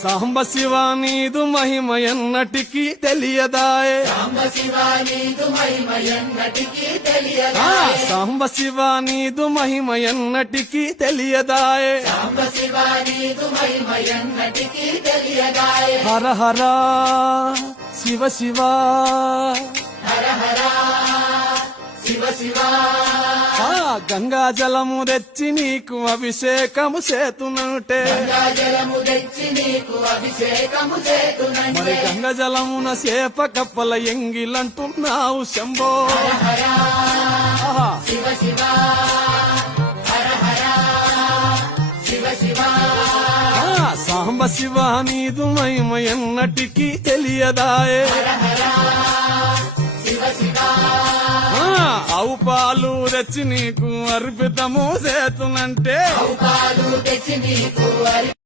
సాంబ శివ నీదు మహిమ ఎన్నటికీ తెలియదాయే సాంబ శివ నీదు మహిమ ఎన్నటికీ ఆ, తెలియదాయే సాంబ శివ నీదు మహిమ ఎన్నటికీ తెలియదాయే సాంబ శివ నీదు మహిమ ఎన్నటికీ తెలియదాయే హర హర శివ శివ హర హర శివ శివ ఆ, గంగా జలము తెచ్చి నీకు అభిషేకము చేతునంటే జలము తెచ్చి నీకు అభిషేకము మరి చేతునంటే గంగ జలమున సేప కప్పల ఎంగిలంటున్నావు శంభో ఆహా. శివ శివ హర హర శివ శివ ఆ, సాంబ శివ నీదు మహిమ ఎన్నటికీ తెలియదాయే శివ శివ ఆ, ఆవు పాలు తెచ్చి నీకు అర్పితము చేతునంటే పాలు తెచ్చి నీకు